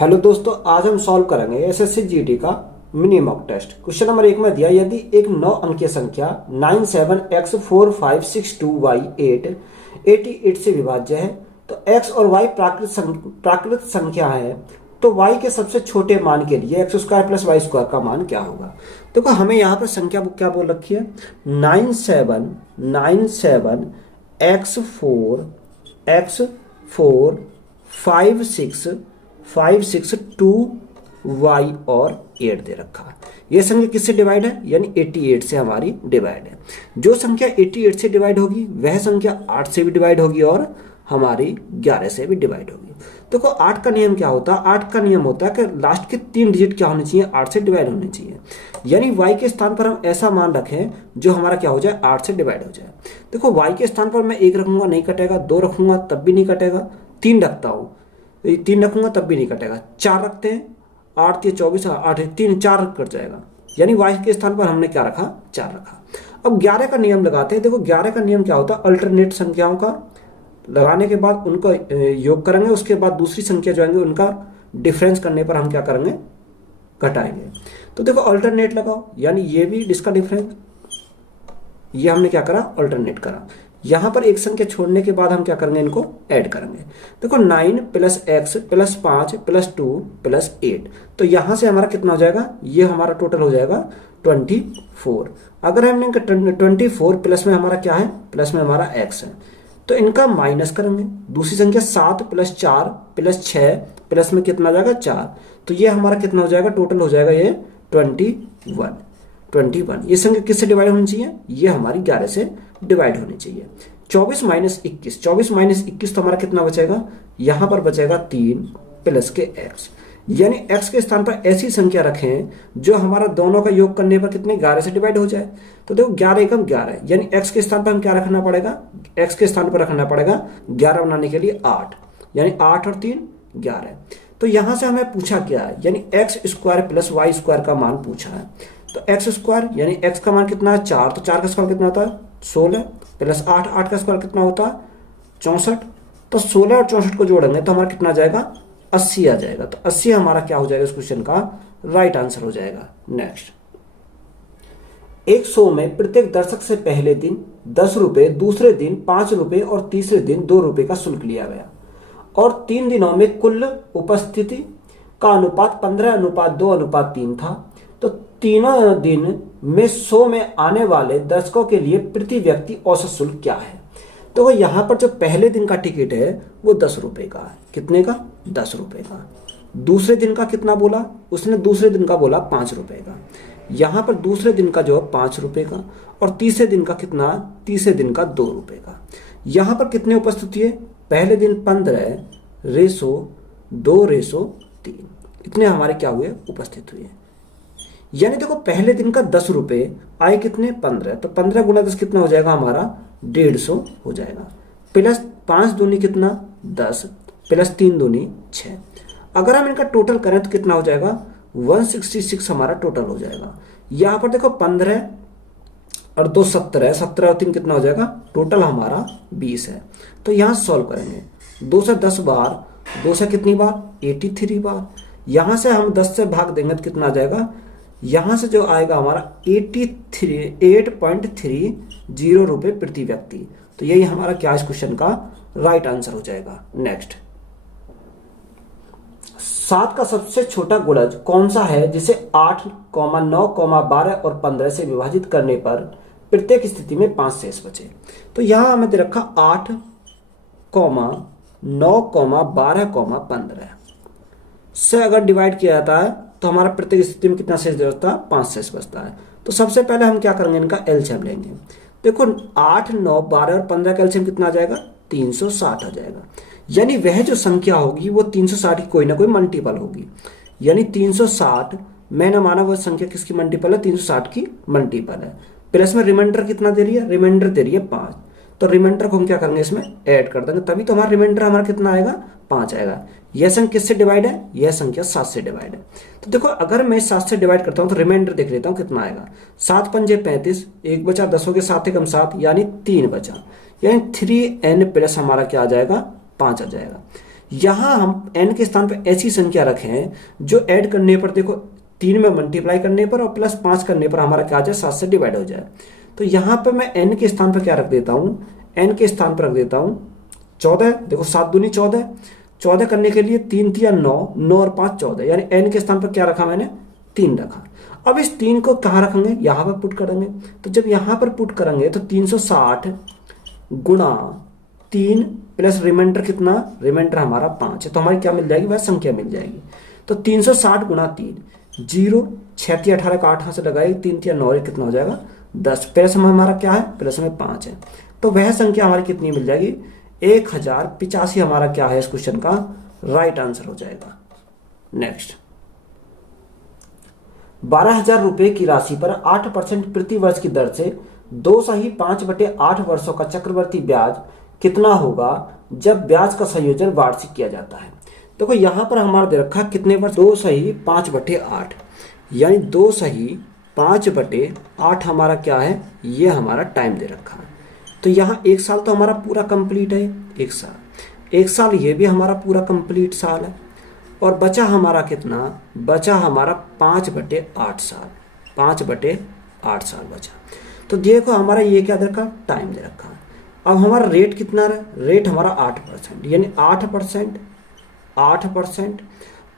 Hello दोस्तों, आज हम सॉल्व करेंगे एसएससी जीडी का mini mock test. Question number 1 में दिया, यदि एक 9 अंकीय संख्या 97x4562y8 88 से विभाज्य है तो x और y प्राकृत संख्या है, तो y के सबसे छोटे मान के लिए x square plus y square का मान क्या होगा। देखो हमें यहाँ पर संख्या क्या बोल रखी है, 97x4 562y और 8 दे रखा है। यह संख्या किससे डिवाइड है, यानी 88 से हमारी डिवाइड है। जो संख्या 88 से डिवाइड होगी वह संख्या 8 से भी डिवाइड होगी और हमारी 11 से भी डिवाइड होगी। देखो 8 का नियम क्या होता है, 8 का नियम होता है कि लास्ट के 3 डिजिट क्या होने चाहिए, 8 से डिवाइड होने चाहिए। यानी y के स्थान पर हम ऐसा मान रखें जो हमारा क्या हो जाए, 8 से डिवाइड हो जाए। देखो y के स्थान पर मैं 1 रखूंगा नहीं कटेगा, 2 रखूंगा तब भी नहीं कटेगा, 3 रखता हूँ 3 रखूंगा तब भी नहीं कटेगा, 4 रखते हैं 8 या 24 8 3 4 कट जाएगा। यानी y के स्थान पर हमने क्या रखा, 4 रखा। अब 11 का नियम लगाते हैं। देखो 11 का नियम क्या होता है, अल्टरनेट संख्याओं का लगाने के बाद उनको योग करेंगे, उसके बाद दूसरी संख्या जो आएंगे उनका डिफरेंस करने पर हम क्या करेंगे, घटाएंगे। तो देखो अल्टरनेट लगाओ, यानी ये भी इसका डिफरेंस, ये हमने क्या करा, अल्टरनेट करा। यहां पर एक संख्या छोड़ने के बाद हम क्या करेंगे, इनको ऐड करेंगे। देखो 9 plus x plus 5 plus 2 plus 8, तो यहां से हमारा कितना हो जाएगा, ये हमारा टोटल हो जाएगा 24। अगर हमने 24 प्लस में हमारा क्या है, प्लस में हमारा एक्स है, तो इनका माइनस करेंगे। दूसरी संख्या 7 प्लस 4 प्लस 6 प्लस में कितना आ जाएगा, 4, तो ये हमारा कितना हो जाएगा, टोटल हो जाएगा ये 21। ये संख्या किससे डिवाइड होनी चाहिए, ये हमारी 11 से डिवाइड होनी चाहिए। 24 माइनस 21 तो हमारा कितना बचेगा, यहां पर बचेगा 3 प्लस के x, यानी x के स्थान पर ऐसी संख्या रखें जो हमारा दोनों का योग करने पर कितने, 11 से डिवाइड हो जाए। तो देखो 11 एकम 11, यानी x के स्थान पर हम क्या रखना पड़ेगा, x के स्थान पर रखना पड़ेगा 11 बनाने के लिए 8, यानी 8 और 3 11। तो यहां से हमें पूछा क्या है, यानी x square plus y square का मान पूछा है। तो एक्स स्क्वायर यानी एक्स का मान कितना है, 4, तो 4 का स्क्वायर कितना होता है, 16 प्लस 8, 8 का स्क्वायर कितना होता है, 64। तो 16 और 64 को जोड़ेंगे तो हमारा कितना आ जाएगा, 80 आ जाएगा। तो 80 हमारा क्या हो जाएगा, इस क्वेश्चन का राइट आंसर हो जाएगा। नेक्स्ट, एक शो में प्रत्येक दर्शक से पहले दिन 10 रुपए, दूसरे दिन 5 रुपए और तीसरे दिन 2 रुपए का शुल्क लिया गया और 3 दिनों में कुल उपस्थिति का अनुपात 15:2:3 था। तो तीनों दिन में शो में आने वाले दर्शकों के लिए प्रति व्यक्ति औसत शुल्क क्या है। तो यहाँ पर जो पहले दिन का टिकट है वो 10 रुपए का है, कितने का, 10 रुपए का। दूसरे दिन का कितना बोला उसने, दूसरे दिन का बोला 5 रुपए का। यहाँ पर दूसरे दिन का जो है 5 रुपए का, और तीसरे दिन का कितना, तीसरे दिन का 2 रुपए का। यहाँ पर कितने उपस्थिति है, पहले दिन 15:2:3, इतने हमारे क्या हुए, उपस्थित हुए। यानी देखो पहले दिन का 10 रुपए आए कितने, 15, तो 15 गुना 10 कितना हो जाएगा हमारा, 150 हो जाएगा। प्लस 5 दूनी कितना, 10 प्लस 3 दूनी 6। अगर हम इनका टोटल करें तो कितना हो जाएगा, 166 हमारा टोटल हो जाएगा। यहाँ पर देखो 15 और 2 17, 17 और 3 कितना हो जाएगा, टोटल हमारा 20 है। तो यहाँ सॉल्व करेंगे, 2 से 10 बार, 2 से कितनी बार, 83 बार। यहां से हम 10 से भाग देंगे तो कितना आ जाएगा, यहां से जो आएगा हमारा 8.30 रुपए प्रति व्यक्ति। तो यही हमारा क्या इस क्वेश्चन का राइट आंसर हो जाएगा। नेक्स्ट, 7 का सबसे छोटा गुणज कौन सा है जिसे 8, 9, 12 और 15 से विभाजित करने पर प्रत्येक स्थिति में 5 शेष बचे। तो यहां हमें दे रखा 8, 9, 12, 15 से अगर डिवाइड किया जाता है तो हमारा प्रत्येक स्थिति में कितना शेष बचता है, 5 शेष बचता है। तो सबसे पहले हम क्या करेंगे, इनका एलसीएम लेंगे। देखो 8, 9, 12 और 15 का एलसीएम कितना आ जाएगा, 360 आ जाएगा। यानी वह जो संख्या होगी वो 360 की कोई ना कोई मल्टीपल होगी। यानी 360 मैंने माना वह संख्या किसकी मल्टीपल है, 360 की मल्टीपल है। प्लस में रिमाइंडर कितना दे रही है, रिमाइंडर दे रही है 5। तो रिमाइंडर को हम क्या करेंगे, इसमें ऐड कर देंगे, तभी तो हमारा रिमाइंडर हमारा कितना आएगा, 5 आएगा। यह संख्या किससे डिवाइड है, यह संख्या 7 से डिवाइड है। तो देखो अगर मैं 7 से डिवाइड करता हूं तो रिमाइंडर देख लेता हूं कितना आएगा, 7 पंजे 35, 1 बचा, 10 हो गए 7 एकम 7, यानी 3 बचा, यानी 3n प्लस हमारा क्या आ जाएगा, 5 आ जाएगा। यहाँ हम n के स्थान पर ऐसी संख्या रखें जो ऐड करने पर देखो 3 में मल्टीप्लाई करने पर और प्लस 5 करने पर हमारा क्या आ जाए 7 से डिवाइड हो जाए। तो यहाँ पर मैं n के स्थान पर क्या रख देता हूँ, n के स्थान पर रख देता हूँ 14। देखो 7 दूनी 14, 14 करने के लिए 3 तिया 9, 9 और 5 14, यानी n के स्थान पर क्या रखा मैंने 3 रखा। अब इस 3 को कहाँ रखेंगे, यहाँ पर पुट करेंगे। तो जब यहाँ पर पुट करेंगे तो 360 गुणा 3 प्लस रिमाइंडर कितना, रिमाइंडर हमारा 5 है, तो हमारी क्या मिल जाएगी, वह संख्या मिल जाएगी। तो 360 गुणा 3, 0, 6 तिया 18 का 8 हाथ से लगाएगी, 3 तिया 9, कितना हो जाएगा 10, प्लस में हमारा क्या है, प्लस में 5 है। तो वह संख्या हमारी कितनी मिल जाएगी, 1085 हमारा क्या है इस क्वेश्चन का राइट आंसर हो जाएगा। नेक्स्ट, 12,000 रुपए की राशि पर 8% प्रति वर्ष की दर से 2/5/8 वर्षों का चक्रवर्ती ब्याज कितना होगा जब ब्याज का संयोजन वार्षिक किया जाता है। देखो यहां पर हमारा दे रखा कितने वर्ष, 2/5/8, यानी 2/5/8 हमारा क्या है, ये हमारा टाइम दे रखा है। तो यहाँ 1 साल तो हमारा पूरा कंप्लीट है, 1 साल ये भी हमारा पूरा कंप्लीट साल है, और बचा हमारा कितना, बचा हमारा 5/8 साल, 5/8 साल बचा। तो देखो हमारा ये क्या दे रखा, टाइम दे रखा। अब हमारा रेट कितना रहा, रेट हमारा 8%, यानी 8%,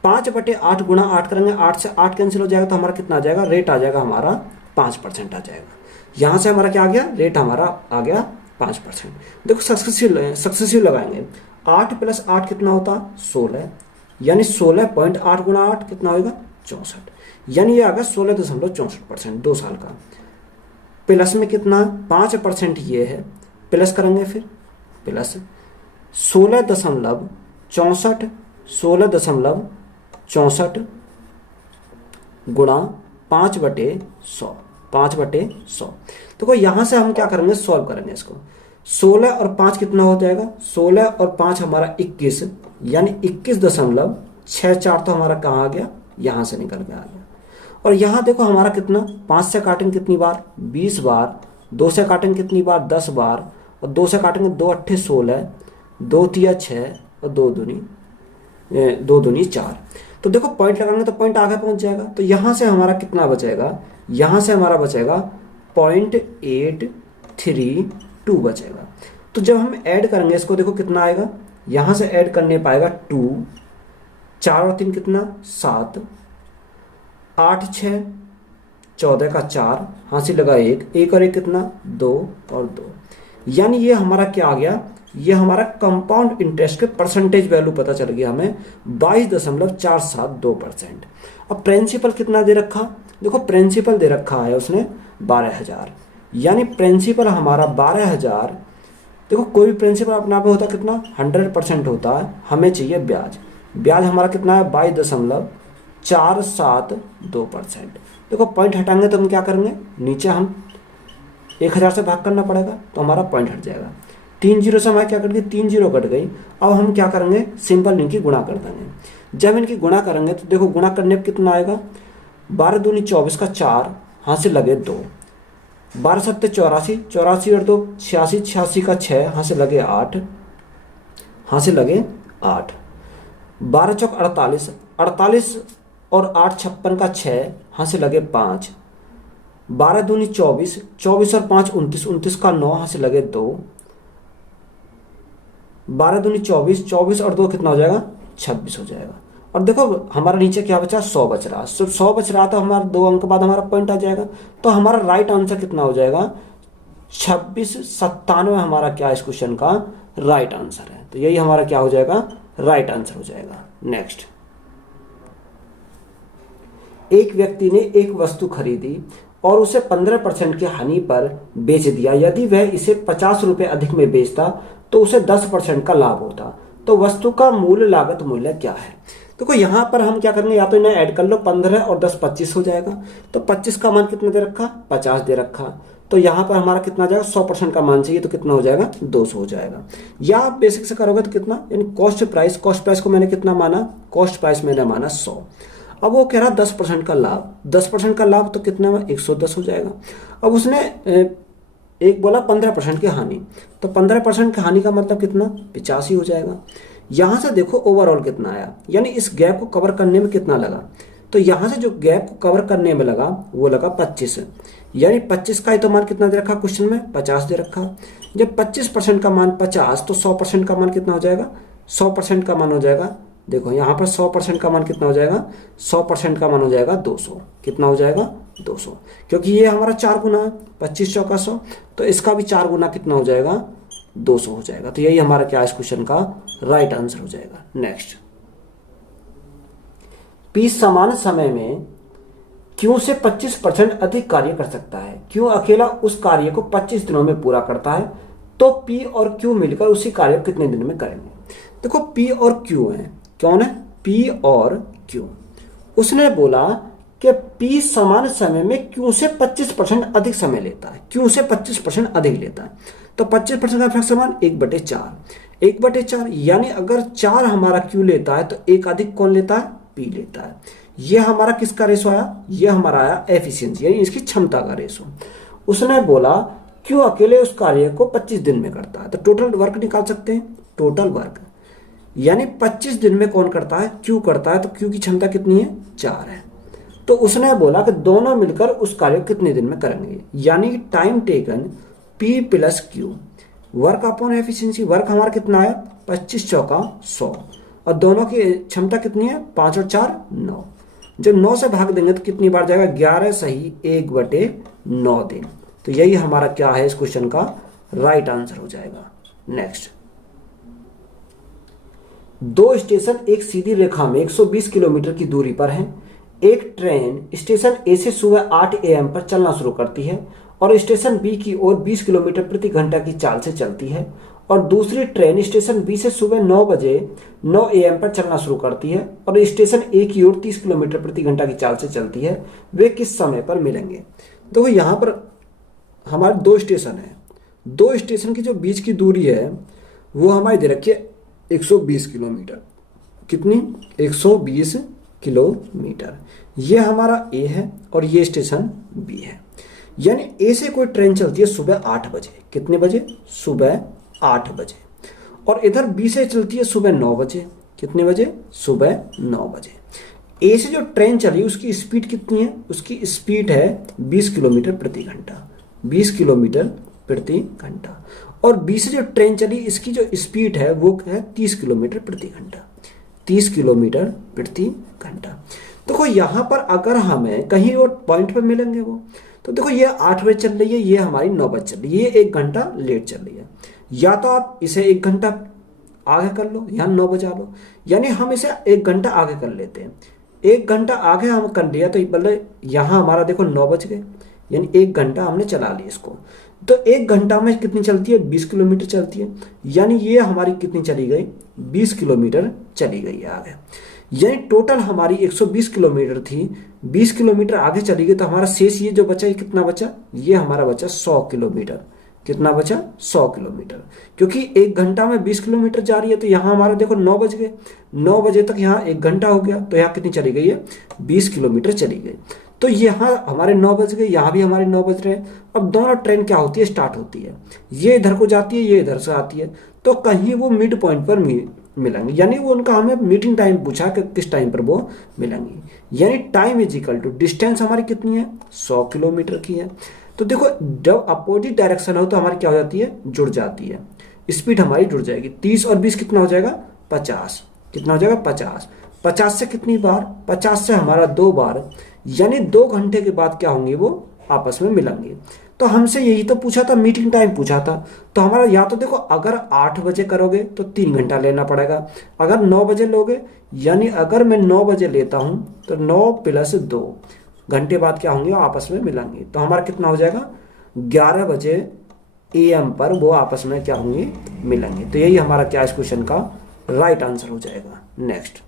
5/8 गुणा 8 करेंगे, 8 से 8 कैंसिल हो जाएगा, तो हमारा कितना आ जाएगा, रेट आ जाएगा हमारा 5% आ जाएगा। यहाँ से हमारा क्या आ गया, रेट हमारा आ गया 5%। देखो सक्सेसिव लगाएंगे, 8 + 8 कितना होता, 16, यानी 16.8 गुणा 8 कितना होगा, 64, यानी ये आ गया 16.64%, 2 साल का। प्लस में कितना, 5% ये है, प्लस करेंगे फिर प्लस 16.64 गुणा 5/100, 5/100। देखो यहां से हम क्या करेंगे, सॉल्व करेंगे इसको। 16 और 5 कितना हो जाएगा, 16 और 5 हमारा 21, यानी 21.64 तो हमारा कहाँ आ गया, यहां से निकल के आ गया। और यहाँ देखो हमारा कितना, 5 से काटेंगे कितनी बार, 20 बार, 2 से काटेंगे कितनी बार, 10 बार, और 2 से काटेंगे 2 8 16, 2 तिया 6, और 2 दूनी 4। तो देखो पॉइंट लगाएंगे तो पॉइंट आगे पहुंच जाएगा। तो यहाँ से हमारा कितना बचेगा, यहाँ से हमारा बचेगा 0.832 बचेगा। तो जब हम ऐड करेंगे इसको, देखो कितना आएगा, यहाँ से ऐड करने पाएगा 2, 4 और 3 कितना 7, 8 6 14 का 4, हासिल लगा 1, 1 और 1 कितना 2 और 2, यानी ये हमारा क्या आ गया, ये हमारा कंपाउंड इंटरेस्ट के परसेंटेज वैल्यू पता चल गया हमें 22.472%। अब प्रिंसिपल कितना दे रखा, देखो प्रिंसिपल दे रखा है उसने 12,000, यानी प्रिंसिपल हमारा 12,000। देखो कोई भी प्रिंसिपल अपना पे होता कितना, 100% होता है। हमें चाहिए ब्याज, ब्याज हमारा कितना है 22.472%। देखो पॉइंट हटाएंगे तो हम क्या करेंगे, नीचे हम 1000 से भाग करना पड़ेगा, तो हमारा पॉइंट हट जाएगा। 3 जीरो से हमारा क्या कट गई, 3 जीरो कट गई। अब हम क्या करेंगे, सिंपल इनकी गुणा कर देंगे। जब इनकी गुणा करेंगे तो देखो गुणा करने पर कितना आएगा, 12 दूनी 24 का 4, हाथ से लगे 2, 12 7 84, 84 और 2 86, 86 का 6, हाथ से लगे 8, हाथ से लगे 8, 12 चौक 48, 48 और 8 56 का 6, हाथ से लगे 5, 12 दूनी 24, 24 और 5 29, 29 का 9, हाथ से लगे 2, 12 दूनी 24, 24 और 2 कितना हो जाएगा 26 हो जाएगा। और देखो हमारा नीचे क्या बचा, 100 बच रहा, 100 बच रहा, तो हमारा 2 अंक बाद हमारा पॉइंट आ जाएगा। तो हमारा राइट आंसर कितना हो जाएगा, 2697 हमारा क्या इस क्वेश्चन का राइट आंसर है। तो यही हमारा क्या हो जाएगा, राइट आंसर हो जाएगा। नेक्स्ट, एक व्यक्ति ने एक वस्तु खरीदी और उसे 15% की हानि पर बेच दिया। यदि वह इसे 50 रुपए अधिक में बेचता तो उसे 10% का लाभ होता। तो वस्तु का मूल लागत मूल्य क्या है। देखो यहाँ पर हम क्या करेंगे, या तो इन्हें ऐड कर लो, 15 और 10 25 हो जाएगा। तो 25 का मान कितना दे रखा, 50 दे रखा। तो यहाँ पर हमारा कितना जाएगा, 100% का मान चाहिए, तो कितना हो जाएगा 200 हो जाएगा। या आप बेसिक से करोगे तो कितना, यानी कॉस्ट प्राइस को मैंने कितना माना, कॉस्ट प्राइस मैंने माना 100। अब वो कह रहा 10% का लाभ, 10% का लाभ तो कितना में 110 हो जाएगा। अब उसने एक बोला 15% की हानि, तो 15% की हानि का मतलब कितना 85 हो जाएगा। यहां से देखो ओवरऑल कितना आया, यानी इस गैप को कवर करने में कितना लगा। तो यहां से जो गैप को कवर करने में लगा वो लगा 25, यानी 25 का ही तो मान कितना दे रखा क्वेश्चन में, 50 दे रखा। जब 25% का मान 50 तो 100% का मान कितना हो जाएगा, 100% का मान हो जाएगा, देखो यहाँ पर 100% का मान कितना हो जाएगा, 100% का मान हो जाएगा 200। कितना हो जाएगा 200, क्योंकि ये हमारा 4 गुना है, 25 चौका 100, तो इसका भी 4 गुना कितना हो जाएगा, 200 हो जाएगा। तो यही हमारा क्या इस क्वेश्चन का राइट आंसर हो जाएगा। नेक्स्ट, P समान समय में Q से 25% अधिक कार्य कर सकता है। Q अकेला उस कार्य को 25 दिनों में पूरा करता है, तो P और Q मिलकर उसी कार्य को कितने दिन में करेंगे। देखो P और Q है, कौन है, P और Q। उसने बोला कि P समान समय में Q से 25% अधिक समय लेता है, Q से 25% अधिक लेता है, तो 25% का फैक्टर समान 1/4, 1/4, यानी अगर 4 हमारा Q लेता है तो एक अधिक कौन लेता है, P लेता है। ये हमारा किसका रेशो आया, ये हमारा आया एफिशिएंसी, यानी इसकी क्षमता का रेशो। उसने बोला Q अकेले उस कार्य को 25 दिन में करता है, तो टोटल वर्क निकाल सकते हैं, टोटल वर्क, यानी 25 दिन में कौन करता है, Q करता है, तो Q की क्षमता कितनी है, 4 है। तो उसने बोला कि दोनों मिलकर उस कार्य को कितने दिन में करेंगे, यानी time taken P plus Q, work upon efficiency. Work हमारा कितना है, 25 चौका 100, और दोनों की क्षमता कितनी है, 5 और 4 9। जब 9 से भाग देंगे तो कितनी बार जाएगा, 11 सही 1/9 दिन। तो यही हमारा क्या है इस क्वेश्चन का राइट आंसर हो जाएगा। नेक्स्ट, 2 स्टेशन एक सीधी रेखा में 120 किलोमीटर की दूरी पर हैं। एक ट्रेन स्टेशन ए से सुबह 8 AM पर चलना शुरू करती है और स्टेशन बी की ओर 20 किलोमीटर प्रति घंटा की चाल से चलती है, और दूसरी ट्रेन स्टेशन बी से सुबह 9 AM पर चलना शुरू करती है और स्टेशन ए की ओर 30 किलोमीटर प्रति घंटा की चाल से चलती है। वे किस समय पर मिलेंगे। देखो यहाँ पर हमारे 2 स्टेशन है, 2 स्टेशन की जो बीच की दूरी है वो हमारी दे रखी है 120 किलोमीटर। कितनी, 120 किलोमीटर। ये हमारा ए है और ये स्टेशन बी है, यानी ए से कोई ट्रेन चलती है सुबह 8 बजे, कितने बजे, सुबह 8 बजे, और इधर बी से चलती है सुबह 9 बजे, कितने बजे, सुबह 9 बजे। ए से जो ट्रेन चली उसकी स्पीड कितनी है, उसकी स्पीड है 20 किलोमीटर प्रति घंटा, 20 किलोमीटर प्रति घंटा, और बी से जो ट्रेन चली इसकी जो स्पीड है वो है 30 किलोमीटर प्रति घंटा, 30 किलोमीटर प्रति घंटा। देखो यहाँ पर अगर हमें कहीं और पॉइंट पर मिलेंगे वो, तो देखो ये 8 बजे चल रही है, ये हमारी 9 बजे चल रही है, ये 1 घंटा लेट चल रही है। या तो आप इसे 1 घंटा आगे कर लो, यहाँ 9 बजा लो, यानी हम इसे 1 घंटा आगे कर लेते हैं। 1 घंटा आगे हम कर लिया तो मतलब यहाँ हमारा देखो 9 बज गए, यानी 1 घंटा हमने चला लिया इसको। तो 1 घंटा में कितनी चलती है, 20 किलोमीटर चलती है, यानी ये हमारी कितनी चली गई, 20 किलोमीटर चली गई है आगे। यानी टोटल हमारी 120 किलोमीटर थी, 20 किलोमीटर आगे चली गई, तो हमारा शेष ये जो बचा, ये कितना बचा, ये हमारा बचा 100 किलोमीटर। कितना बचा, 100 किलोमीटर, क्योंकि 1 घंटा में 20 किलोमीटर जा रही है, तो यहाँ हमारा देखो 9 बज गए, 9 बजे तक यहाँ 1 घंटा हो गया, तो यहाँ कितनी चली गई है, 20 किलोमीटर चली गई। तो यहाँ हमारे 9 बज गए, यहाँ भी हमारे 9 बज रहे हैं। अब दोनों ट्रेन क्या होती है, स्टार्ट होती है, ये इधर को जाती है, ये इधर से आती है, तो कहीं वो मिड पॉइंट पर मिलेंगे, यानी वो उनका हमें मीटिंग टाइम पूछा कि किस टाइम पर वो मिलेंगी। यानी time is equal to distance हमारी कितनी है, 100 किलोमीटर की है। तो देखो जब अपोजिट डायरेक्शन हो तो हमारी क्या हो जाती है, जुड़ जाती है, स्पीड हमारी जुड़ जाएगी। 30 और 20 कितना हो जाएगा, 50। कितना हो जाएगा, 50। 50 से कितनी बार, 50 से हमारा 2 बार, यानी 2 घंटे के बाद क्या होंगे, वो आपस में मिलेंगे। तो हमसे यही तो पूछा था, मीटिंग टाइम पूछा था, तो हमारा या तो देखो अगर 8 बजे करोगे तो 3 घंटा लेना पड़ेगा, अगर 9 बजे लोगे, यानी अगर मैं 9 बजे लेता हूं तो 9 + 2 घंटे बाद क्या होंगे, आपस में मिलेंगे। तो हमारा कितना हो जाएगा, 11 बजे AM पर वो आपस में क्या होंगे, मिलेंगे। तो यही हमारा क्या इस क्वेश्चन का राइट आंसर हो जाएगा। नेक्स्ट,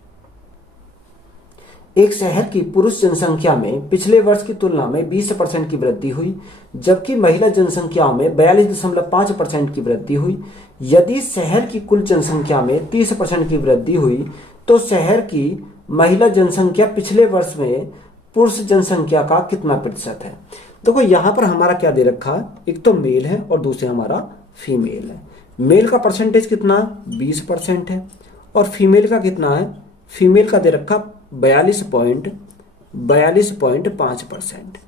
एक शहर की पुरुष जनसंख्या में पिछले वर्ष की तुलना में 20% की वृद्धि हुई, जबकि महिला जनसंख्या में 42.5% की वृद्धि हुई। यदि शहर की कुल जनसंख्या में 30% की वृद्धि हुई तो शहर की महिला जनसंख्या पिछले वर्ष में पुरुष जनसंख्या का कितना प्रतिशत है। देखो यहाँ पर हमारा क्या दे रखा है, एक तो मेल है और दूसरे हमारा फीमेल है। मेल का परसेंटेज कितना, 20% है, और फीमेल का कितना है, फीमेल का दे रखा 42.5%।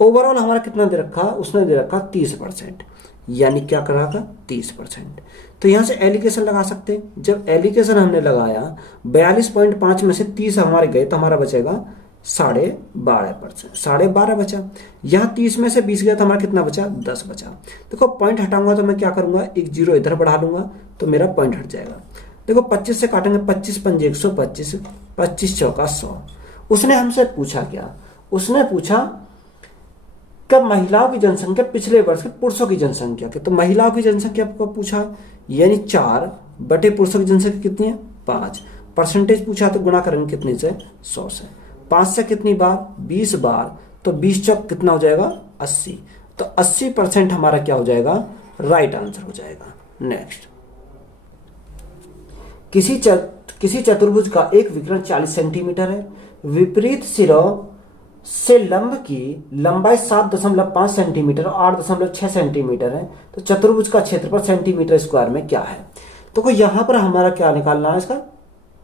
ओवरऑल हमारा कितना दे रखा, उसने दे रखा 30%, यानी क्या करा था 30%। तो यहाँ से एलिगेशन लगा सकते हैं। जब एलिगेशन हमने लगाया 42.5 में से 30 हमारे गए तो हमारा बचेगा 12.5%, 12.5 बचा। यहाँ 30 में से 20 गया तो हमारा कितना बचा, 10 बचा। देखो पॉइंट हटाऊंगा तो मैं क्या करूंगा, एक जीरो इधर बढ़ा लूंगा तो मेरा पॉइंट हट जाएगा। देखो 25 से काटेंगे, 25 पंजे 125, 25 चौका 100। उसने हमसे पूछा क्या, उसने पूछा कब महिलाओं की जनसंख्या पिछले वर्ष के पुरुषों की जनसंख्या के। तो महिलाओं की जनसंख्या को पूछा, यानी 4 बटे पुरुषों की जनसंख्या कितनी है 5। परसेंटेज पूछा तो गुणा करेंगे कितने से, 100 से। 5 से कितनी बार, 20 बार, तो 20 चौक कितना हो जाएगा 80। तो 80% हमारा क्या हो जाएगा, राइट आंसर हो जाएगा। नेक्स्ट, किसी चतुर्भुज का एक विकर्ण 40 सेंटीमीटर है, विपरीत सिरों से लंब की लंबाई 7.5 सेंटीमीटर और 8.6 सेंटीमीटर है, तो चतुर्भुज का क्षेत्रफल सेंटीमीटर स्क्वायर में क्या है। तो यहाँ पर हमारा क्या निकालना है, इसका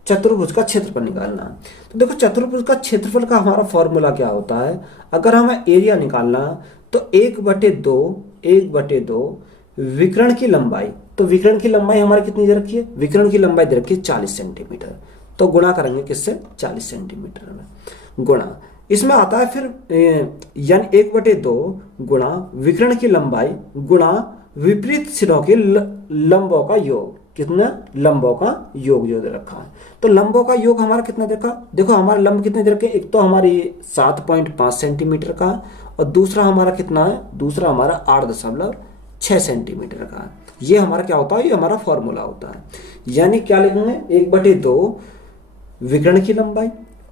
चतुर्भुज का क्षेत्रफल निकालना है। तो देखो चतुर्भुज का क्षेत्रफल का हमारा फॉर्मूला क्या होता है, अगर हमें एरिया निकालना तो 1/2 विकर्ण की लंबाई, तो विकर्ण की लंबाई हमारी कितनी दे रखी है, विकर्ण की लंबाई दे रखी है 40 सेंटीमीटर। तो गुणा करेंगे किससे, 40 सेंटीमीटर में गुणा, इसमें आता है फिर यानी 1/2 गुणा विकर्ण की लंबाई गुणा विपरीत सिरों के लंबों का योग, कितना लंबों का योग जो दे रखा है। तो लंबों का योग हमारा कितना देखा, देखो हमारे लंब कितने दे रखे, एक तो हमारी 7.5 सेंटीमीटर का और दूसरा हमारा कितना है, दूसरा हमारा 8.6 सेंटीमीटर का। ये हमारा क्या होता है, ये हमारा फॉर्मूला होता है। यानी क्या लिखेंगे, 1/2 विकर्ण की लंबाई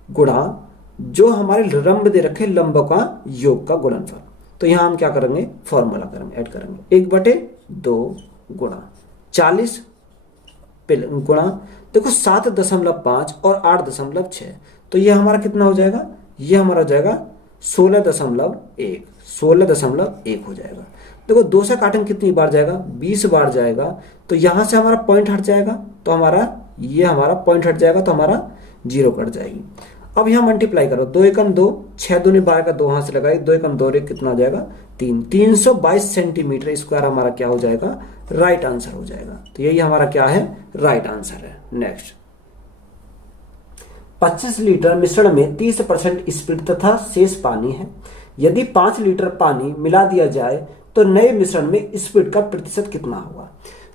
गुणा जो हमारे लंब दे रखे लंब का योग का गुणनफल। तो यहां हम क्या करेंगे, फॉर्मूला करेंगे, ऐड करेंगे 1/2 गुणा 40 गुणा देखो 7.5 और 8.6, तो ये हमारा कितना हो जाएगा, ये हमारा हो जाएगा 16.1 हो जाएगा। देखो 2 से काटेंगे कितनी बार जाएगा, 20 बार जाएगा। तो यहां से हमारा पॉइंट हट जाएगा, तो हमारा ये हमारा पॉइंट हट जाएगा, तो हमारा 0 कट जाएगी। अब यहाँ मल्टीप्लाई करो, 2 एकम 2, 6 दूनी 12 का 2 हाथ से लगाए, 2 एकम 2 कितना हो जाएगा 3, 322 सेंटीमीटर स्क्वायर हमारा क्या हो जाएगा, राइट आंसर हो जाएगा। तो यही हमारा क्या है, राइट आंसर है। नेक्स्ट, 25 लीटर मिश्रण में 30% स्पिरिट तथा शेष पानी है। यदि 5 लीटर पानी मिला दिया जाए तो नए मिश्रण में स्पिरिट का प्रतिशत कितना होगा।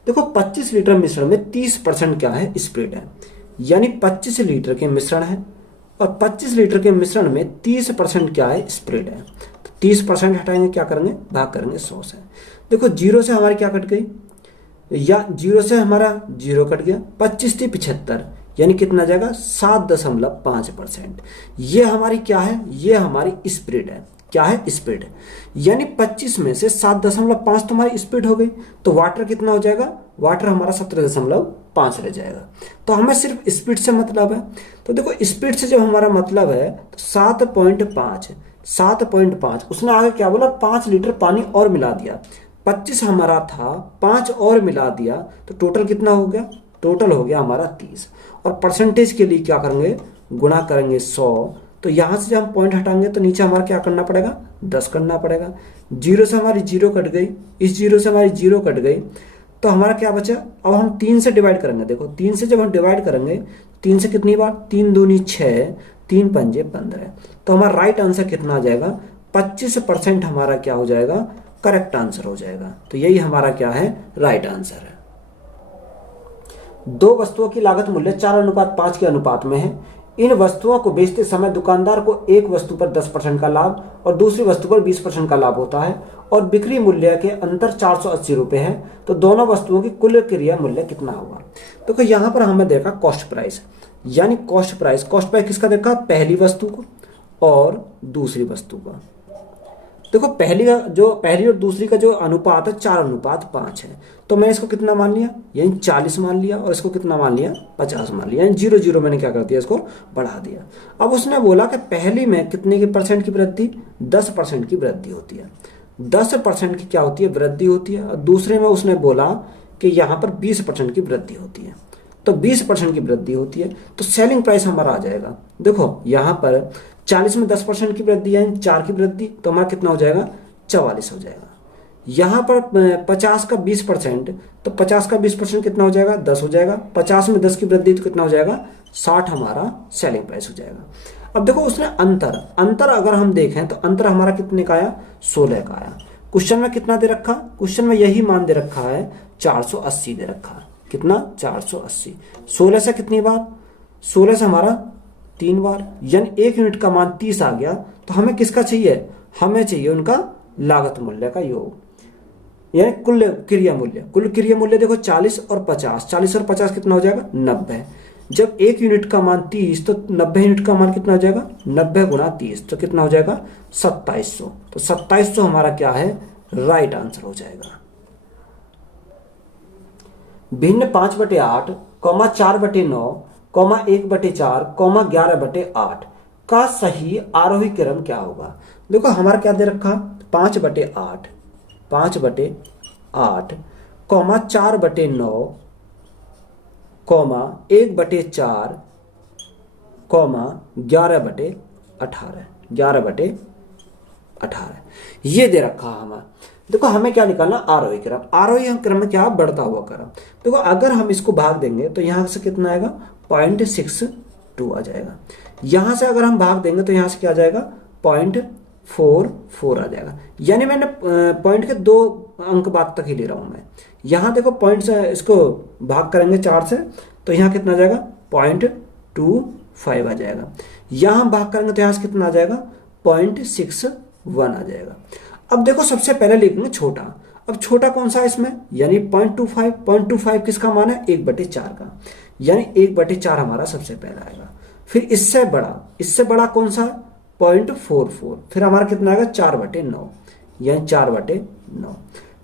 देखो 25 लीटर मिश्रण में 30% क्या है, स्पिरिट है, यानी 25 लीटर के मिश्रण है और 25 लीटर के मिश्रण में 30% क्या है, स्प्रेड है। तो 30% हटाएंगे, क्या करेंगे, भाग करेंगे 100 से। देखो 0 से हमारी क्या कट गई, या 0 से हमारा 0 कट गया, 25 थी 75, यानी कितना जाएगा 7.5%। ये हमारी क्या है, ये हमारी स्प्रेड है, क्या है, स्प्रेड। यानी 25 में से 7.5 तो हमारी स्प्रेड हो गई, तो वाटर कितना हो जाएगा, वाटर हमारा 17.5 रह जाएगा। तो हमें सिर्फ स्पीड से मतलब है। तो देखो स्पीड से जब हमारा मतलब है तो 7.5 उसने आगे क्या बोला, 5 लीटर पानी और मिला दिया। 25 हमारा था, 5 और मिला दिया, तो टोटल कितना हो गया, टोटल हो गया हमारा 30। और परसेंटेज के लिए क्या करेंगे, गुणा करेंगे 100। तो यहां से जब हम पॉइंट हटाएंगे तो नीचे हमारा क्या करना पड़ेगा, 10 करना पड़ेगा। 0 से हमारी 0 कट गई, इस 0 से हमारी 0 कट गई, तो हमारा क्या बचा। अब हम 3 से डिवाइड करेंगे। देखो 3 से जब हम डिवाइड करेंगे, 3 से कितनी बार, 3 दूनी 6, 3 पंजे 15, तो हमारा राइट आंसर कितना आ जाएगा, 25% हमारा क्या हो जाएगा, करेक्ट आंसर हो जाएगा। तो यही हमारा क्या है, राइट आंसर है। 2 वस्तुओं की लागत मूल्य 4:5 के अनुपात में है। इन वस्तुओं को बेचते समय दुकानदार को एक वस्तु पर 10% का लाभ और दूसरी वस्तु पर 20% का लाभ होता है और बिक्री मूल्य के अंतर 480 रुपए है। तो दोनों वस्तुओं की कुल क्रिया मूल्य कितना होगा। देखो यहाँ पर हमें देखा कॉस्ट प्राइस, यानी कॉस्ट प्राइस किसका देखा, पहली वस्तु को और दूसरी वस्तु का। देखो पहली और दूसरी का जो अनुपात है 4:5 है, तो मैं इसको कितना मान लिया, यानी 40 मान लिया, और इसको कितना मान लिया, 50 मान लिया, यानी 0 मैंने क्या कर दिया, इसको बढ़ा दिया। अब उसने बोला कि पहली में कितने की परसेंट की वृद्धि, 10% की वृद्धि होती है, 10% की क्या होती है, वृद्धि होती है। और दूसरे में उसने बोला कि यहाँ पर 20% की वृद्धि होती है। तो 20% की वृद्धि होती है, तो सेलिंग प्राइस हमारा आ जाएगा। देखो यहाँ पर 40 में 10% की वृद्धि है, 4 की वृद्धि, तो हमारा कितना हो जाएगा, 44 हो जाएगा। यहाँ पर 50 का 20%, तो 50 का 20% कितना हो जाएगा, 10 हो जाएगा। 50 में 10 की वृद्धि तो कितना हो जाएगा, 60 हमारा सेलिंग प्राइस हो जाएगा। अब देखो उसने अंतर अगर हम देखें तो अंतर हमारा कितने का आया, 16 का आया। क्वेश्चन में कितना दे रखा, क्वेश्चन में यही मान दे रखा है, 480 दे रखा है। कितना, 480। 16 से कितनी बार, 16 से हमारा 3 बार, यानी 1 यूनिट का मान 30 आ गया। तो हमें किसका चाहिए, हमें चाहिए उनका लागत मूल्य का योग, यानी कुल क्रिया मूल्य देखो 40 और 50, 40 और 50 कितना हो जाएगा, 90। जब 1 यूनिट का मान 30, तो 90 यूनिट का मान कितना हो जाएगा, 90 गुणा 30, तो कितना हो जाएगा, 2700। तो 2700 हमारा क्या है, राइट आंसर हो जाएगा। भिन्न 5/8, 4/9, 1/4, 11/8 का सही आरोही क्रम क्या होगा। देखो हमारा क्या दे रखा, 5/8, 5/8, 4/9, 1/4, 11/18, 11/18 ये दे रखा हमें। देखो हमें क्या निकालना, आरोही क्रम। आरोही क्रम में क्या, बढ़ता हुआ क्रम। देखो अगर हम इसको भाग देंगे तो यहां से कितना आएगा, 0.62 आ जाएगा। यहां से अगर हम भाग देंगे तो यहां से क्या आ जाएगा, 0.44 आ जाएगा। यानी मैंने पॉइंट के 2 अंक बाद तक ही ले रहा हूं मैं। यहां देखो पॉइंट से इसको भाग करेंगे 4 से, तो यहां कितना आ जाएगा, 0.25 आ जाएगा। यहां भाग करेंगे तो यहां से कितना आ जाएगा, 0.61 आ जाएगा। अब देखो सबसे पहले लिखेंगे छोटा। अब छोटा कौन सा है इसमें, यानी 0.25। 0.25 किसका मान है, 1/4 का, यानी 1/4 हमारा सबसे पहला आएगा। फिर इससे बड़ा कौन सा, 0.44। फिर हमारा कितना आएगा, 4/9, यानी 4/9।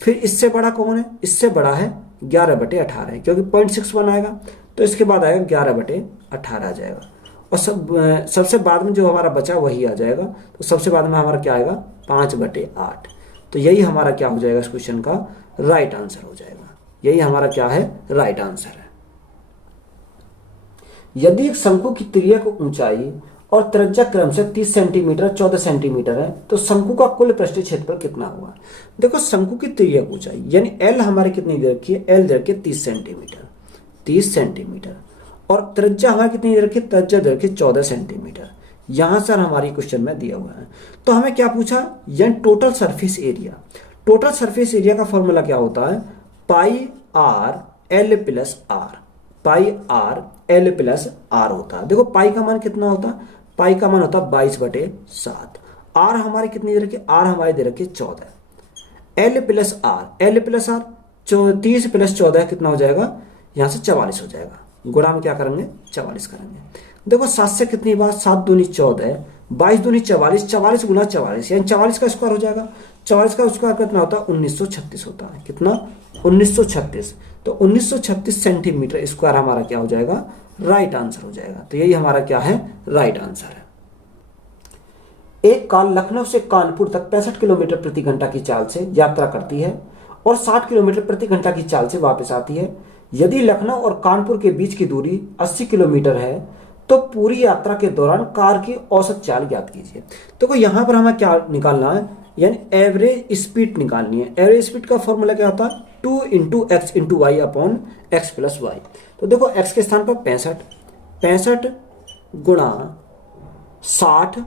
फिर इससे बड़ा कौन है, इससे बड़ा है 11/18, क्योंकि 0.61 आएगा, तो इसके बाद आएगा 11/18 आ जाएगा। और सबसे बाद में जो हमारा बचा वही आ जाएगा। तो सबसे बाद में हमारा क्या आएगा, 5/8। तो यही हमारा क्या हो जाएगा, इस क्वेश्चन का राइट आंसर हो जाएगा। यही हमारा क्या है, राइट आंसर है। यदि एक शंकु की तिर्यक ऊंचाई और त्रिज्या क्रम से 30 सेंटीमीटर 14 सेंटीमीटर है, तो शंकु का कुल पृष्ठीय क्षेत्रफल कितना हुआ। देखो शंकु की तिर्यक ऊंचाई यानी एल हमारी कितनी दे रखी है, एल दे रखी है 30 सेंटीमीटर, 30 सेंटीमीटर। और त्रिज्या हमारी कितनी दे रखी है, त्रिज्या दे रखी है 14 सेंटीमीटर। यहां सर हमारी क्वेश्चन में दिया हुआ है। तो हमें क्या पूछा, यानी total surface area. Total surface area का फॉर्मूला क्या होता है, pi r l plus r, pi r l plus r होता है। देखो पाई का मान कितना होता है, पाई का मान होता है 22/7। आर हमारी कितनी दे रखी है, आर हमारी दे रखी है 14। एल प्लस आर 30 + 14 कितना हो जाएगा, यहां से 44 हो जाएगा। गुणा में क्या करेंगे, 44 करेंगे। देखो 7 से कितनी बार, 7 दूनी 14, 22 दूनी 44, 44 गुना 44, यानी 44 का स्क्वायर हो जाएगा। 44 का स्क्वायर कितना होता है, 1936 होता है। कितना, 1936। तो 1936 सेंटीमीटर स्क्वायर हमारा क्या हो जाएगा, राइट आंसर हो जाएगा। तो यही हमारा क्या है, राइट आंसर है। एक कार लखनऊ से कानपुर तक 65 किलोमीटर प्रति घंटा की चाल से यात्रा करती है और 60 किलोमीटर प्रति घंटा की चाल से वापस आती है। यदि लखनऊ और कानपुर के बीच की दूरी 80 किलोमीटर है, तो पूरी यात्रा के दौरान कार की औसत चाल ज्ञात कीजिए। तो यहां पर हमें क्या निकालना है, यानी एवरेज स्पीड निकालनी है। एवरेज स्पीड का फॉर्मूला क्या होता है, 2 × x × y upon x + y। तो देखो x के स्थान पर 65 गुणा 60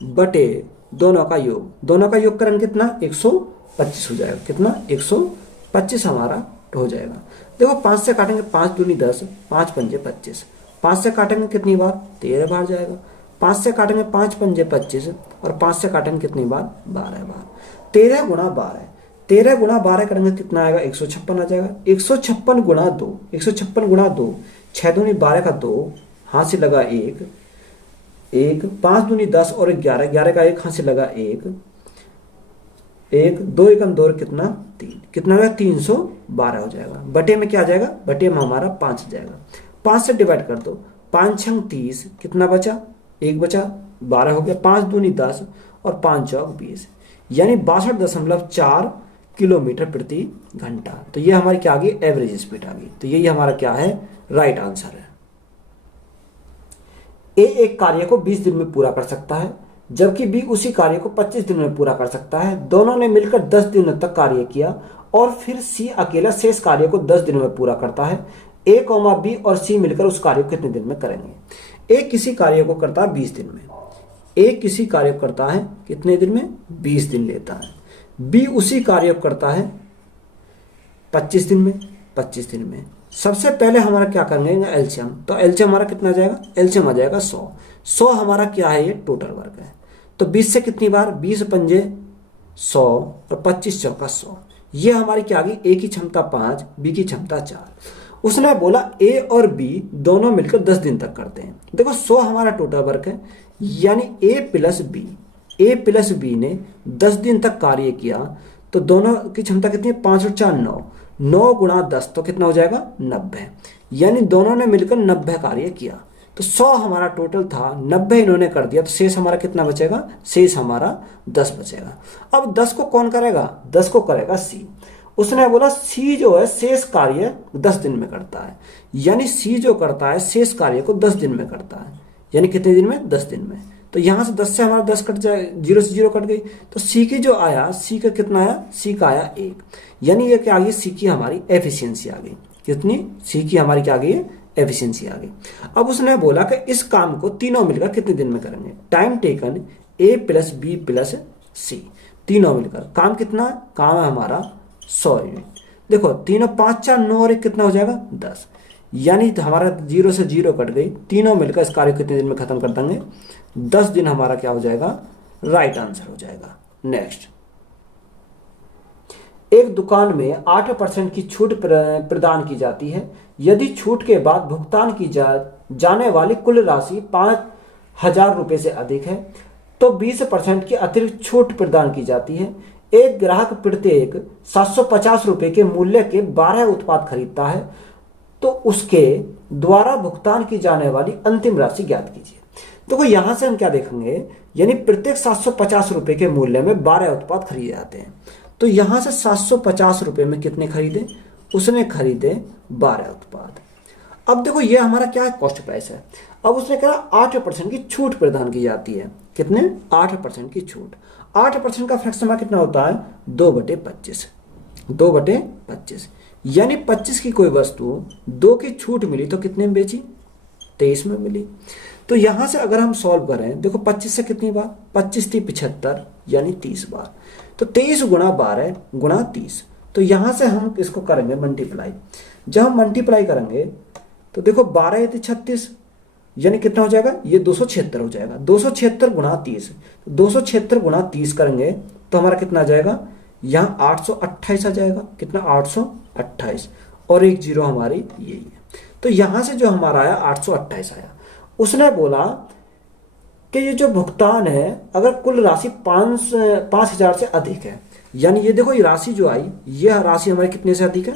बटे दोनों का योग करेंगे कितना, 125 हो जाएगा। कितना, 125 हमारा हो जाएगा। देखो 5 से काटेंगे, 5 दूनी 10, 5 पंजे 25। 5 से काटेंगे कितनी बार, 13 बार जाएगा। 5 से काटेंगे 5 पंजे 25 और 5 से काटेंगे कितनी बार, 12 बार। 13 गुणा 12 करेंगे कितना आएगा, 156 आ जाएगा। 156 गुणा 2, 6 दूनी 12 का 2, हाथ से लगा 1, 5 दूनी 10 और 11 का 1, हाथ से लगा 1, 2 एकम 2 कितना, 3, कितना होगा, 312 हो जाएगा। बटे में क्या आ जाएगा, बटे में हमारा 5 आ जाएगा। 5 से डिवाइड कर दो, 5 × 30, कितना बचा, 1 बचा, 12 हो गया। 5 दूनी 10 और 5 चौक 20, यानी 62.4 किलोमीटर प्रति घंटा। तो ये हमारी क्या आ गई, एवरेज स्पीड आ गई। तो यही हमारा क्या है, राइट आंसर है। ए एक कार्य को 20 दिन में पूरा कर सकता है, जबकि बी उसी कार्य को 25 दिन में पूरा कर सकता है। दोनों ने मिलकर 10 दिनों तक कार्य किया और फिर सी अकेला शेष कार्य को 10 दिनों में पूरा करता है। ए कॉमा बी और सी मिलकर उस कार्य को कितने दिन में करेंगे। ए किसी कार्य को करता है 20 दिन में, ए किसी कार्य को करता है कितने दिन में, 20 दिन लेता है। बी उसी कार्य को करता है 25 दिन में, 25 दिन में। सबसे पहले हमारा क्या करेंगे, एलसीएम। तो एलसीएम हमारा कितना आ जाएगा, एलसीएम आ जाएगा 100। 100 हमारा क्या है, ये टोटल वर्क है। तो 20 से कितनी बार, 20 पंजे 100 और 25 चौका 100। ये हमारी क्या आ गई, ए की क्षमता 5, बी की क्षमता 4। उसने बोला ए और बी दोनों मिलकर 10 दिन तक करते हैं। देखो 100 हमारा टोटल वर्क है, यानी ए प्लस बी ने 10 दिन तक कार्य किया। तो दोनों की क्षमता कितनी है, 5 और 4 9, 9 गुणा 10 तो कितना हो जाएगा, 90। यानी दोनों ने मिलकर 90 कार्य किया। तो 100 हमारा टोटल था, 90 इन्होंने कर दिया, तो शेष हमारा कितना बचेगा, शेष हमारा 10 बचेगा। अब 10 को कौन करेगा, 10 को करेगा सी। उसने बोला सी जो है शेष कार्य 10 दिन में करता है, यानी सी जो करता है शेष कार्य को 10 दिन में करता है, यानी कितने दिन में, 10 दिन में। तो यहां से 10 से हमारा 10 कट जाए, 0 से 0 कट गई। तो सी की जो आया, सी का कितना आया, सी का आया 1। यानी ये क्या आ गई, सी की हमारी एफिशिएंसी आ गई। कितनी, सी की हमारी क्या आ गई है, एफिशिएंसी आ गई। अब उसने बोला कि इस काम को तीनों मिलकर कितने दिन में करेंगे। Time taken A plus B plus C, तीनों मिलकर काम कितना, काम है हमारा 100 यूनिट। देखो तीनों 5 4 9 और 1 कितना हो जाएगा, 10। यानी हमारा 0 से 0 कट गई, तीनों मिलकर इस कार्य को कितने दिन में खत्म कर देंगे, 10 दिन हमारा क्या हो जाएगा, राइट आंसर हो जाएगा। नेक्स्ट, एक दुकान में 8% की छूट प्रदान की जाती है। यदि छूट के बाद भुगतान की जाने वाली कुल राशि 5,000 रुपए से अधिक है तो 20% की अतिरिक्त छूट प्रदान की जाती है। एक ग्राहक प्रत्येक 750 रुपए के मूल्य के 12 उत्पाद खरीदता है, तो उसके द्वारा भुगतान की जाने वाली अंतिम राशि ज्ञात कीजिए। देखो यहां से हम क्या देखेंगे, यानी प्रत्येक 750 रुपए के मूल्य में 12 उत्पाद खरीदे जाते हैं। तो यहां से 750 रुपए में कितने खरीदे, उसने खरीदे 12 उत्पाद। अब देखो ये हमारा क्या है, कॉस्ट प्राइस है। अब उसने कहा 8% की छूट प्रदान की जाती है। कितने, 8% की छूट। 8% का फ्रैक्शन हमारा कितना होता है, 2/25, 2/25। यानी 25 की कोई वस्तु 2 की छूट मिली तो कितने में बेची, 23 में मिली। तो यहां से अगर हम सॉल्व करें, देखो 25 से कितनी बार, 25 थी 75, यानी 30 बार। तो 23 गुणा 12 गुणा 30। तो यहां से हम इसको करेंगे मल्टीप्लाई। जब हम मल्टीप्लाई करेंगे तो देखो 12 थी 36, यानी कितना हो जाएगा, ये 276 हो जाएगा। 276 गुणा 30, 276 गुणा 30 करेंगे तो हमारा कितना आ जाएगा, यहाँ 828 आ जाएगा। कितना, 828 और एक जीरो हमारी यही है। तो यहां से जो हमारा आया 828 आया। उसने बोला कि ये जो भुगतान है अगर कुल राशि 5,000 से अधिक है, यानी ये देखो ये राशि जो आई, ये राशि हमारी कितने से अधिक है,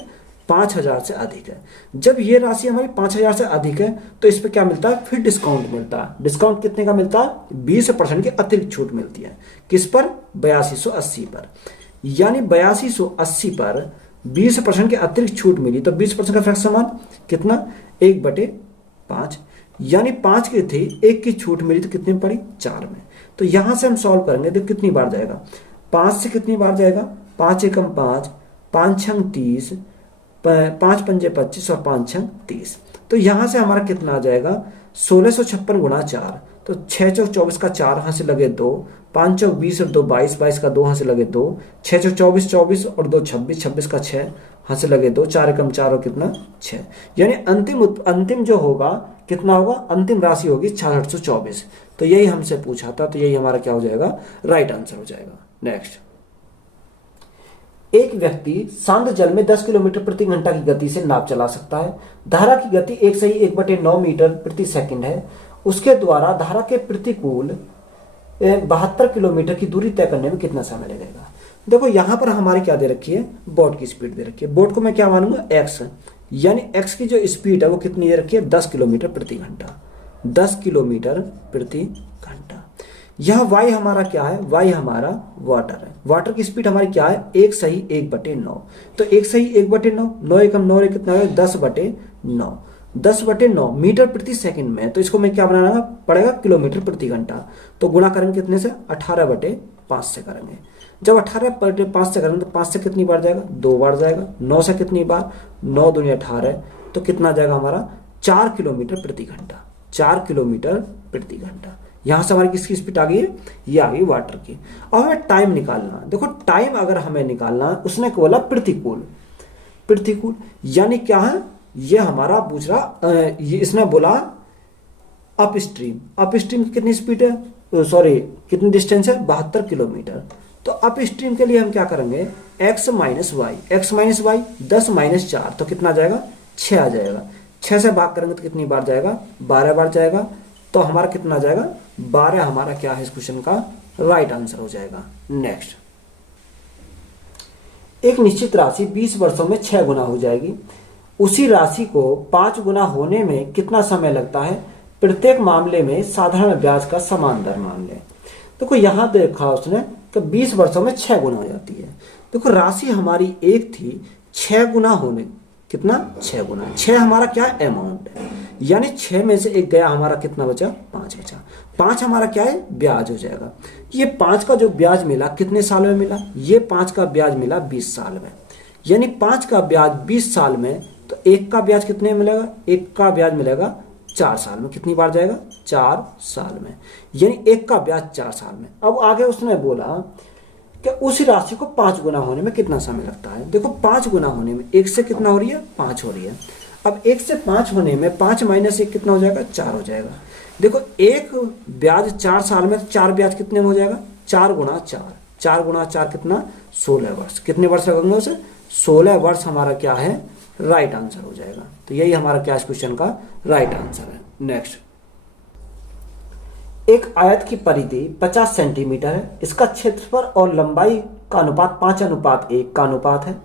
5,000 से अधिक है। जब ये राशि हमारी 5,000 से अधिक है तो इस पे क्या मिलता है, फिर डिस्काउंट मिलता है। डिस्काउंट कितने का मिलता है, 20% की अतिरिक्त छूट मिलती है। किस पर, 8280 पर। यानी 8280 पर 20% की अतिरिक्त छूट मिली तो 20% का फ्रैक्शन समान कितना, 1/5। यानी 5 की थी, 1 की छूट मिली तो कितनी पड़ी, 4 में। तो यहां से हम सॉल्व करेंगे तो कितनी बार जाएगा, 5 से कितनी बार जाएगा, 5 एकम 5, 5 छंग 30, 5 पंजे 25 और 5 छंग 30। तो यहां से हमारा कितना आ जाएगा, 1656 गुणा 4। तो 6 चौक 24 का 4 हाथ से लगे 2, 5 चौक 20 और 2 22, 22 का 2 हाथ से लगे 2, 6 चौक 24 24 और 2 26, 26 का 6 हाथ से लगे 2, 4 एकम 4 और कितना 6। यानी अंतिम जो होगा कितना होगा, अंतिम राशि होगी 6624। तो यही हमसे पूछा था, तो यही हमारा क्या हो जाएगा, राइट आंसर हो जाएगा। नेक्स्ट, एक व्यक्ति शांत जल में 10 किलोमीटर प्रति घंटा की गति से नाव चला सकता है। धारा की गति 1/1/9 मीटर प्रति सेकंड है। उसके द्वारा धारा के प्रतिकूल 72 किलोमीटर की दूरी तय करने में कितना समय लगेगा। देखो यहां पर हमारी क्या दे रखी है, बोट की स्पीड दे रखी है। बोट को मैं क्या मानूंगा, एक्स, यानी एक्स की जो स्पीड है वो कितनी दे रखी है, 10 किलोमीटर प्रति घंटा, 10 किलोमीटर प्रति घंटा। यह y हमारा क्या है, y हमारा वाटर है। वाटर की स्पीड हमारी क्या है, 1 सही 1/9। तो 1 सही 1/9, 9 एकम 9 रे कितना है, 10/9। 10/9 मीटर प्रति सेकंड में, तो इसको मैं क्या बनाना पड़ेगा, किलोमीटर प्रति घंटा। तो गुणा करेंगे कितने से, 18/5 से करेंगे। जब 18/5 से करेंगे तो 5 से कितनी बार जाएगा, 2 बार जाएगा। 9 से कितनी बार, 9 दूनी 18, तो कितना जाएगा हमारा, 4 किलोमीटर प्रति घंटा। 4 किलोमीटर प्रति घंटा। यहां से हमारी किसकी स्पीड आ गई है, ये आ गई वाटर की। अब हमें टाइम निकालना, देखो टाइम अगर हमें निकालना, उसने बोला प्रतिकूल। प्रतिकूल यानी क्या है, ये हमारा पूछ रहा, ये इसने बोला अप स्ट्रीम। अप स्ट्रीम की कितनी स्पीड है, सॉरी कितनी डिस्टेंस है, 72 किलोमीटर। तो अप स्ट्रीम के लिए हम क्या करेंगे, x माइनस वाई, 10 माइनस 4, तो कितना जाएगा, 6 आ जाएगा। 6 से भाग करेंगे तो कितनी बार जाएगा, 12 बार जाएगा। तो हमारा कितना जाएगा, 12 हमारा क्या है इस क्वेश्चन का राइट आंसर हो जाएगा। नेक्स्ट, एक निश्चित राशि 20 वर्षों में 6 गुना हो जाएगी। उसी राशि को 5 गुना होने में कितना समय लगता है, प्रत्येक मामले में साधारण ब्याज का समान दर मान लें। देखो यहां देखा उसने कि 20 वर्षों में 6 गुना हो जाती है। देखो राशि हमारी एक थी, 6 गुना होने, कितना, 6 गुना। 6 हमारा क्या अमाउंट है, यानी 6 में से 1 गया, हमारा कितना बचा, 5 बचा। 5 हमारा क्या है, ब्याज हो जाएगा। ये 5 का जो ब्याज मिला कितने साल में मिला, ये 5 का ब्याज मिला 20 साल में। यानी 5 का ब्याज 20 साल में, तो 1 का ब्याज कितने में मिलेगा, 1 का ब्याज मिलेगा 4 साल में। कितनी बार जाएगा, 4 साल में। यानी 1 का ब्याज 4 साल में। अब आगे उसने बोला कि उस राशि को 5 गुना होने में कितना समय लगता है। देखो 5 गुना होने में 1 से कितना हो रही है, 5 हो रही है। अब 1 से 5 होने में 5 माइनस 1 कितना हो जाएगा, 4 हो जाएगा। देखो 1 ब्याज 4 साल में, 4 ब्याज कितने में हो जाएगा, 4 गुणा 4, 4 गुणा 4 कितना, 16 वर्ष। कितने वर्ष लगेंगे उसे, 16 वर्ष हमारा क्या है, राइट आंसर हो जाएगा। तो यही हमारा क्या इस क्वेश्चन का राइट आंसर है। नेक्स्ट, एक आयत की परिधि 50 सेंटीमीटर है। इसका क्षेत्रफल और लंबाई का अनुपात 5:1 का अनुपात है।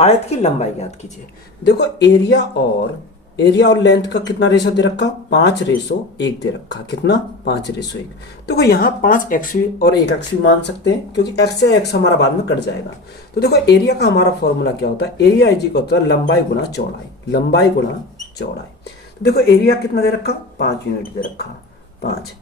आयत की लंबाई ज्ञात कीजिए। देखो एरिया और लेंथ का कितना रेशो दे रखा, 5:1 दे रखा। कितना, 5:1। देखो यहाँ 5x और 1x मान सकते हैं, क्योंकि x से x हमारा बाद में कट जाएगा। तो देखो एरिया का हमारा फॉर्मूला क्या होता है, एरिया इज इक्वल टू लंबाई गुणा चौड़ाई, लंबाई गुणा चौड़ाई। तो देखो एरिया कितना दे रखा, 5 यूनिट दे रखा, 5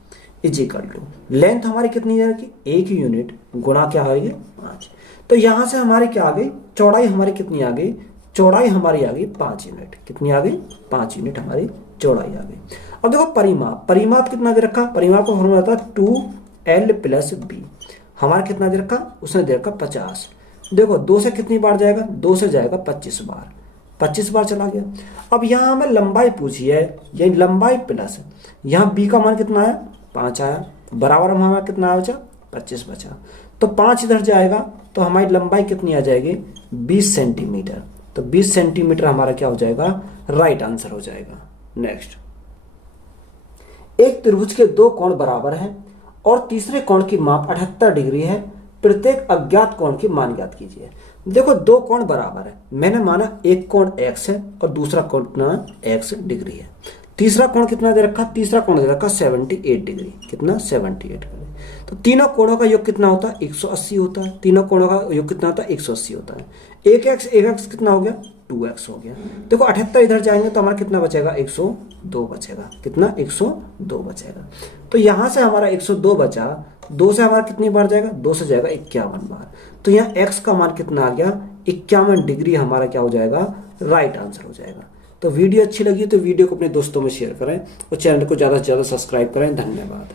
इज इक्वल टू लेंथ हमारी कितनी दे रखी, 1 यूनिट गुणा क्या है, 5। तो यहां से हमारी क्या आ गई, चौड़ाई हमारी कितनी आ गई, चौड़ाई हमारी आ गई 5 यूनिट। कितनी आ गई, 5 यूनिट हमारी चौड़ाई आ गई। अब देखो परिमाप, परिमाप कितना दे रखा, परिमाप का फॉर्मूला होता है 2l + b। हमारा कितना दे रखा, उसने दे रखा 50। देखो 2 से कितनी बार जाएगा, 2 से जाएगा 25 बार, 25 बार चला गया। अब यहाँ हमें लंबाई पूछी है, ये लंबाई प्लस यहाँ b का मान कितना है, 5 आया, बराबर में हमारा कितना बचा, 25 बचा। तो 5 इधर जाएगा तो हमारी लंबाई कितनी आ जाएगी, 20 सेंटीमीटर। तो 20 सेंटीमीटर हमारा क्या हो जाएगा, राइट आंसर हो जाएगा। नेक्स्ट, एक त्रिभुज के 2 कोण बराबर हैं और तीसरे कोण की माप 78 डिग्री है। प्रत्येक अज्ञात कोण की मान ज्ञात कीजिए। देखो 2 कोण बराबर है, मैंने माना एक कोण x है और दूसरा कोण कितना, x डिग्री है। तीसरा कोण कितना दे रखा, तीसरा कोण दे रखा 78 डिग्री। कितना, 78 डिग्री। तो तीनों कोणों का योग कितना होता है, 180 होता है। तीनों कोणों का योग कितना होता है, 180 होता है। 1x कितना हो गया, 2x हो गया। देखो 78 इधर जाएंगे तो हमारा कितना बचेगा, 102 बचेगा। कितना, 102 बचेगा। तो यहां से हमारा 102 बचा, 2 से हमारा कितनी बार जाएगा, 2 से जाएगा 51 बार। तो यहाँ x का मान कितना आ गया, 51 डिग्री हमारा क्या हो जाएगा, राइट आंसर हो जाएगा। तो वीडियो अच्छी लगी तो वीडियो को अपने दोस्तों में शेयर करें और चैनल को ज़्यादा से ज़्यादा सब्सक्राइब करें। धन्यवाद।